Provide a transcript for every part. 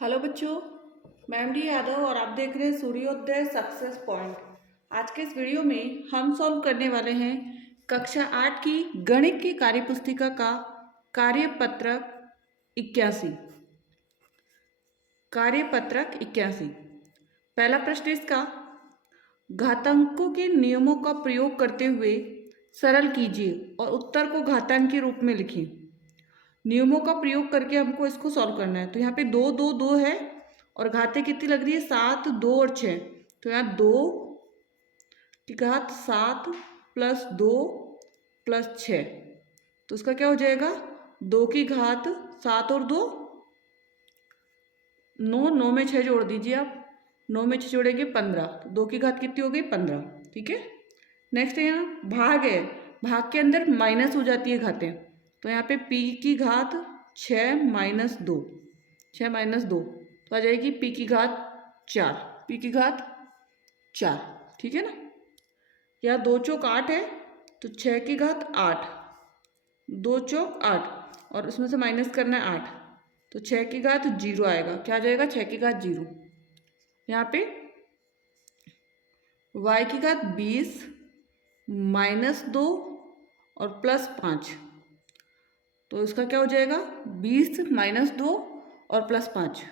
Hello बच्चों, मैं M D Yadav और आप देख रहे हैं सूर्योदय सक्सेस पॉइंट। आज के इस वीडियो में हम सॉल्व करने वाले हैं कक्षा 8 की गणित की कार्यपुस्तिका का कार्यपत्रक 81। कार्यपत्रक 81। पहला प्रश्न इसका, घातांकों के नियमों का प्रयोग करते हुए सरल कीजिए और उत्तर को घातांक के रूप में लिखें। नियमों का प्रयोग करके हमको इसको सॉल्व करना है। तो यहाँ पे दो दो दो है और घातें कितनी लग रही है, 7, 2 और 6। तो यहाँ 2 की घात 7 प्लस 2 प्लस 6, तो इसका क्या हो जाएगा, 2 की घात 7 और 2 9, 9 में 6 जोड़ दीजिए आप, 9 में 6 जोड़ेंगे 15, तो 2 की घात कितनी हो गई, 15। ठीक है। नेक्स्ट यहाँ भाग है, भाग के अंदर माइनस हो जाती है घातें। तो यहाँ पे p की घात 6 माइनस 2, 6 माइनस 2, तो आ जाएगी p की घात 4, p की घात 4। ठीक है ना। यहाँ 2 चौक 8 है, तो 6 की घात 8, 2 चौक 8 और उसमें से माइनस करना है 8, तो 6 की घात 0 आएगा। क्या आ जाएगा, 6 की घात 0। यहाँ पे y की घात 20 माइनस 2 और प्लस 5, तो इसका क्या हो जाएगा, 20 माइनस 2 और प्लस 5,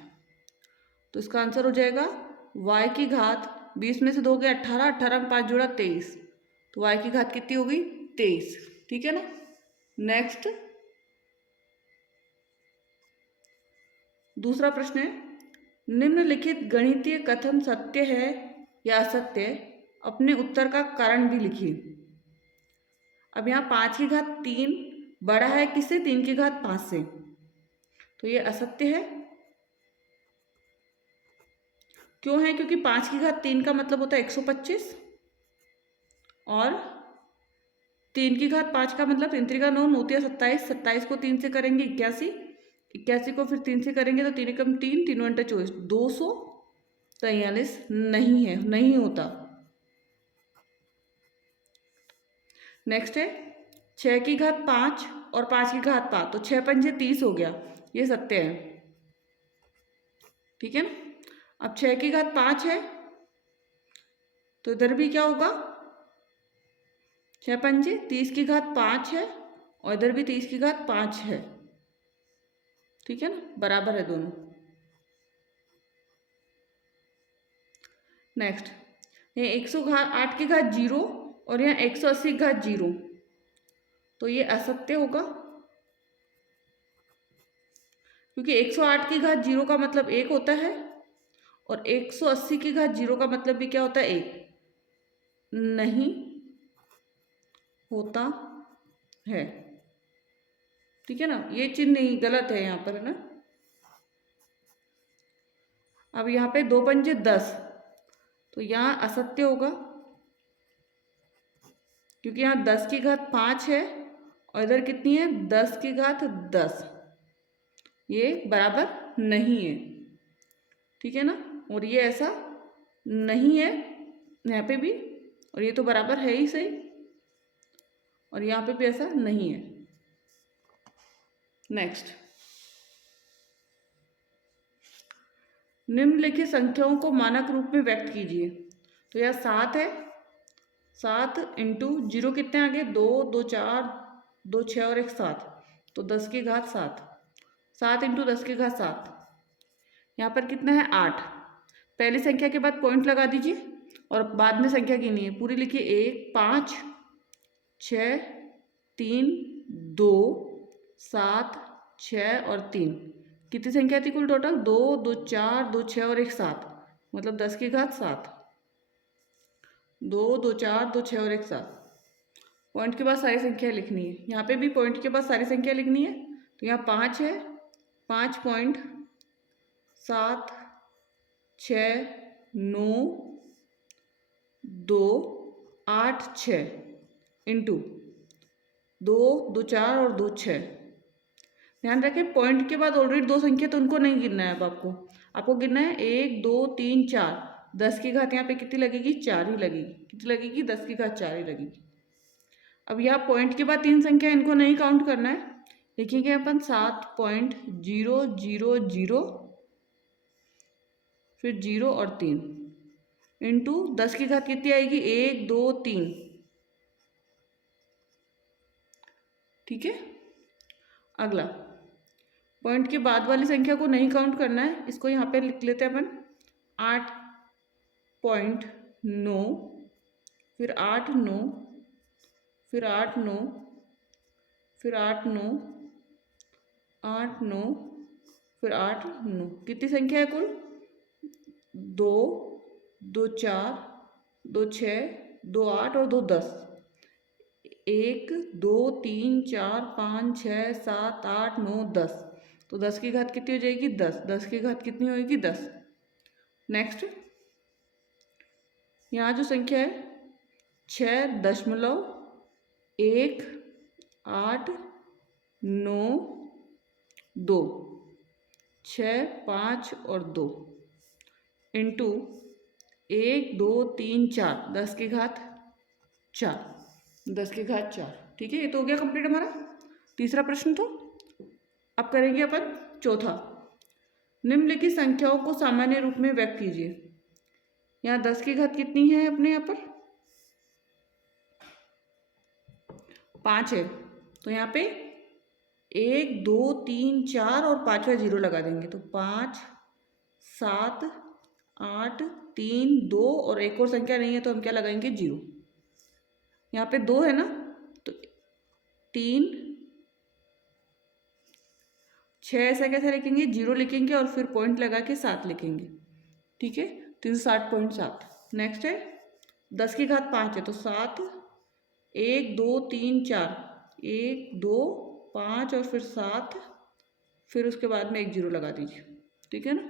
तो इसका आंसर हो जाएगा y की घात 20 में से 2 गया 18, 18 में 5 जोड़ा 23, तो y की घात कितनी हो गई, 23। ठीक है ना। नेक्स्ट दूसरा प्रश्न है, निम्नलिखित गणितीय कथन सत्य है या असत्य है, अपने उत्तर का कारण भी लिखिए। अब यहाँ 5 की घात 3 बड़ा है किससे, 3 की घात 5 से, तो ये असत्य है। क्यों है, क्योंकि 5 की घात 3 का मतलब होता है 125 और 3 की घात 5 का मतलब 3 3 9 होती है 27, 27 को 3 से करेंगे 81, 81 को फिर 3 से करेंगे तो 3 एकम 3, 3 घंटे 24, 243 नहीं है, नहीं होता। नेक्स्ट है 6 की घात 5 और 5 की घात 5, तो 6 पंजे 30 हो गया, ये सत्य है। ठीक है ना। अब 6 की घात 5 है, तो इधर भी क्या होगा, 6 पंजे 30 की घात 5 है और इधर भी 30 की घात 5 है। ठीक है ना, बराबर है दोनों। नेक्स्ट ये 108 की घात 0 और यहाँ 180 की घात 0, तो ये असत्य होगा, क्योंकि 108 की घात 0 का मतलब 1 होता है और 180 की घात 0 का मतलब भी क्या होता है, 1 नहीं होता है। ठीक है ना, ये चिन्ह नहीं, गलत है यहाँ पर, है ना। अब यहाँ पे 2 पंजे 10, तो यहाँ असत्य होगा, क्योंकि यहाँ 10 की घात 5 है और इधर कितनी है, 10 की घात 10, ये बराबर नहीं है। ठीक है ना, और ये ऐसा नहीं है यहाँ पे भी, और ये तो बराबर है ही सही, और यहाँ पे भी ऐसा नहीं है। नेक्स्ट, निम्नलिखित संख्याओं को मानक रूप में व्यक्त कीजिए। तो यह 7 है, 7 इंटू 0 कितने आ गए, 2, 2 4, 2 6 और 1 7, तो 10 की घात 7, 7 इंटू 10 की घात 7। यहाँ पर कितना है, 8। पहली संख्या के बाद पॉइंट लगा दीजिए और बाद में संख्या गिनिए, पूरी लिखिए, 1 5 6 3 2 7 6 और 3, कितनी संख्या थी कुल टोटल, 2 2 4 2 6 और 1 7, मतलब 10 की घात 7, 2 2 4 2 6 और 1 7। पॉइंट के बाद सारी संख्या लिखनी है, यहाँ पे भी पॉइंट के बाद सारी संख्या लिखनी है। तो यहाँ 5 है, 5 पॉइंट 7 6 9 2 8 6 इंटू 2 2 4 और 2 6। ध्यान रखें पॉइंट के बाद ऑलरेडी 2 संख्या, तो उनको नहीं गिनना है। अब आपको गिनना है 1 2 3 4, 10 की घात यहाँ पे कितनी लगेगी, 4 ही लगेगी। कितनी लगेगी, 10 की घात 4 ही लगेगी। अब यहाँ पॉइंट के बाद 3 संख्या, इनको नहीं काउंट करना है, लिखेंगे अपन 7.000 फिर 0 और 3 इंटू 10 की घात कितनी आएगी, 1 2 3। ठीक है। अगला पॉइंट के बाद वाली संख्या को नहीं काउंट करना है, इसको यहाँ पे लिख लेते हैं अपन 8.9, फिर 8 9, फिर 8 9, फिर 8 9, 8 9, फिर 8 9। कितनी संख्या है कुल, 2 2 4 2 6 2 8 और 2 10। 1 2 3 4 5 6 7 8 9 10। तो 10 की घात कितनी हो जाएगी, 10। 10 की घात कितनी होगी, 10। नेक्स्ट यहाँ जो संख्या है 6.189 6 5 और 2 इंटू 1 2 3 4 10 की घात 4, 10 की घात 4। ठीक है, ये तो हो गया कंप्लीट हमारा तीसरा प्रश्न। तो अब करेंगे अपन चौथा। निम्नलिखित संख्याओं को सामान्य रूप में व्यक्त कीजिए। यहाँ 10 की घात कितनी है अपने यहाँ पर, 5 है। तो यहाँ पे 1 2 3 4 और 5वां 0 लगा देंगे। तो 5 7 8 3 2 और एक और संख्या नहीं है तो हम क्या लगाएंगे, 0। यहाँ पे 2 है ना, तो 3 6 ऐसा कैसे लिखेंगे, 0 लिखेंगे और फिर पॉइंट लगा के 7 लिखेंगे। ठीक है, 360.7। नेक्स्ट है 10 की घात 5 है, तो 7 1 2 3 4 1 2 5 और फिर 7, फिर उसके बाद में एक 0 लगा दीजिए। ठीक है ना,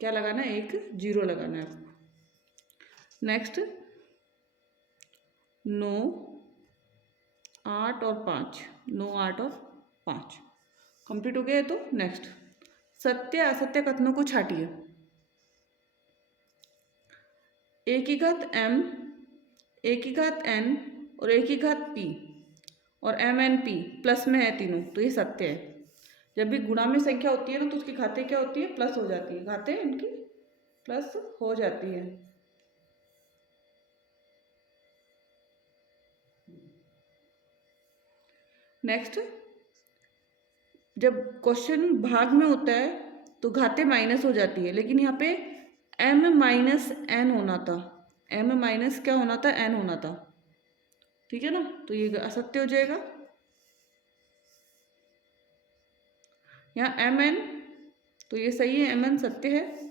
क्या लगाना है, एक 0 लगाना है आपको। नेक्स्ट 9 8 और 5, 9 8 और 5 कंप्लीट हो गया है। तो नेक्स्ट सत्य असत्य कथनों को छाटिए। ए की घात m, ए की घात n और ए की घात p और m n p प्लस में है तीनों, तो ये सत्य है। जब भी गुणा में संख्या होती है ना तो उसकी घातें क्या होती है, प्लस हो जाती है, घातें इनकी प्लस हो जाती है। नेक्स्ट जब क्वेश्चन भाग में होता है तो घातें माइनस हो जाती है, लेकिन यहाँ पे m माइनस n होना था, m माइनस क्या होना था, n होना था। ठीक है ना, तो ये असत्य हो जाएगा। यहाँ mn, तो ये सही है, mn सत्य है।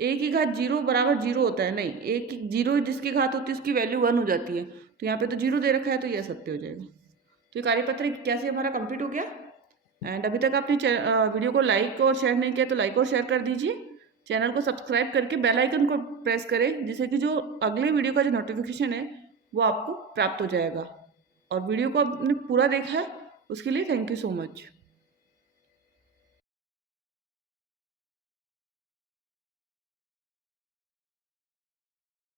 a की घात 0 बराबर 0 होता है, नहीं, a की 0 जिसकी घात होती है उसकी वैल्यू 1 हो जाती है, तो यहाँ पे तो 0 दे रखा है, तो ये असत्य हो जाएगा। तो ये कार्यपत्र 81 हमारा कंप्लीट हो गया। एंड अभी तक आपने वीडियो को लाइक और शेयर नहीं किया तो लाइक और शेयर कर दीजिए। चैनल को सब्सक्राइब करके बेल आइकन को प्रेस करें, जिससे कि जो अगले वीडियो का जो नोटिफिकेशन है वो आपको प्राप्त हो जाएगा। और वीडियो को आपने पूरा देखा है उसके लिए थैंक यू सो मच।